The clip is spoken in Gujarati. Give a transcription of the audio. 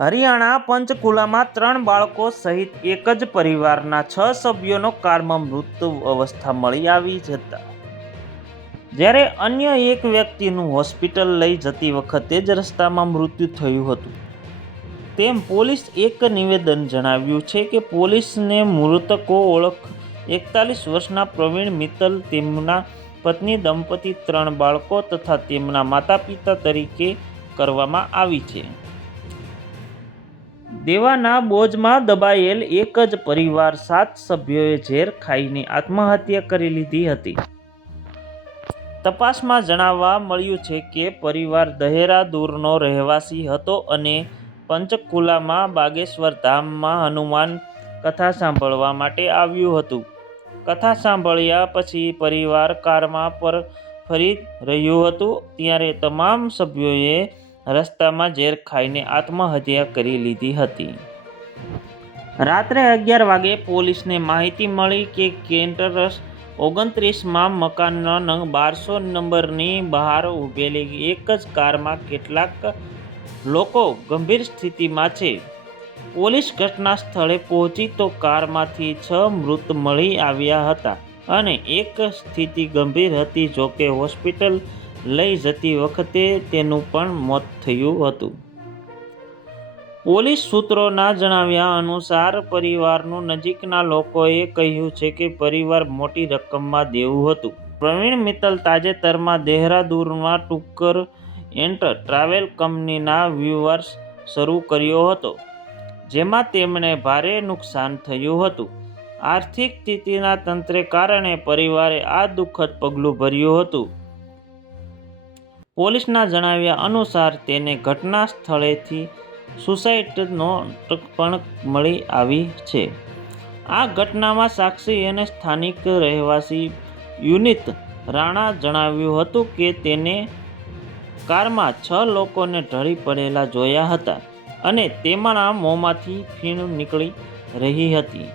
હરિયાણા પંચકુલામાં ત્રણ બાળકો સહિત એક જ પરિવારના છ સભ્યોનો કારમાં મૃત્યુ અવસ્થા મળી આવી જતા. જ્યારે અન્ય એક વ્યક્તિનું હોસ્પિટલ લઈ જતી વખતે જ રસ્તામાં મૃત્યુ થયું હતું. તેમ પોલીસ એક નિવેદન જણાવ્યું છે કે પોલીસને મૃતકો ઓળખ એકતાલીસ વર્ષના પ્રવીણ મિત્તલ, તેમના પત્ની દંપતી ત્રણ બાળકો તથા તેમના માતા પિતા તરીકે કરવામાં આવી છે. દેવાના બોજમાં દબાયેલ એક જ પરિવાર સાત સભ્યોએ ઝેર ખાઈને આત્મહત્યા કરી લીધી હતી. તપાસમાં જણાવવા મળ્યું છે કે પરિવાર દહેરાદૂરનો રહેવાસી હતો અને પંચકુલામાં બાગેશ્વર ધામમાં હનુમાન કથા સાંભળવા માટે આવ્યું હતું. કથા સાંભળ્યા પછી પરિવાર કારમાં પર ફરી રહ્યું હતું, ત્યારે તમામ સભ્યોએ રસ્તામાં ઝેર ખાઈને આત્મહત્યા કરી લીધી હતી. રાત્રે અગિયાર વાગે પોલીસને માહિતી મળી કે કેન્ટરસ ઓગણત્રીસમાં મકાનના બારસો નંબરની બહાર ઊભેલી એક જ કારમાં કેટલાક લોકો ગંભીર સ્થિતિમાં છે. પોલીસ ઘટના સ્થળે પહોંચી તો કારમાંથી છ મૃત મળી આવ્યા હતા અને એક સ્થિતિ ગંભીર હતી જોકે હોસ્પિટલ લઈ જતી વખતે તેનું પણ મોત થયું હતું. પોલીસ સૂત્રોના જણાવ્યા અનુસાર પરિવારનું નજીકના લોકોએ કહ્યું છે કે પરિવાર મોટી રકમમાં દેવું હતું. પ્રવીણ મિત્તલ તાજેતરમાં દેહરાદૂનમાં ટુકર એન્ટ ટ્રાવેલ કંપનીના વ્યૂવર્સ શરૂ કર્યો હતો, જેમાં તેમણે ભારે નુકસાન થયું હતું. આર્થિક સ્થિતિના તંત્રે કારણે પરિવારે આ દુઃખદ પગલું ભર્યું હતું. પોલીસના જણાવ્યા અનુસાર તેને ઘટના સ્થળેથી સુસાઇડ નોટ પણ મળી આવી છે. આ ઘટનામાં સાક્ષી અને સ્થાનિક રહેવાસી યુનિત રાણા જણાવ્યું હતું કે તેને કારમાં છ લોકોને ઢળી પડેલા જોયા હતા અને તેમાંના મોંમાંથી ફીણ નીકળી રહી હતી.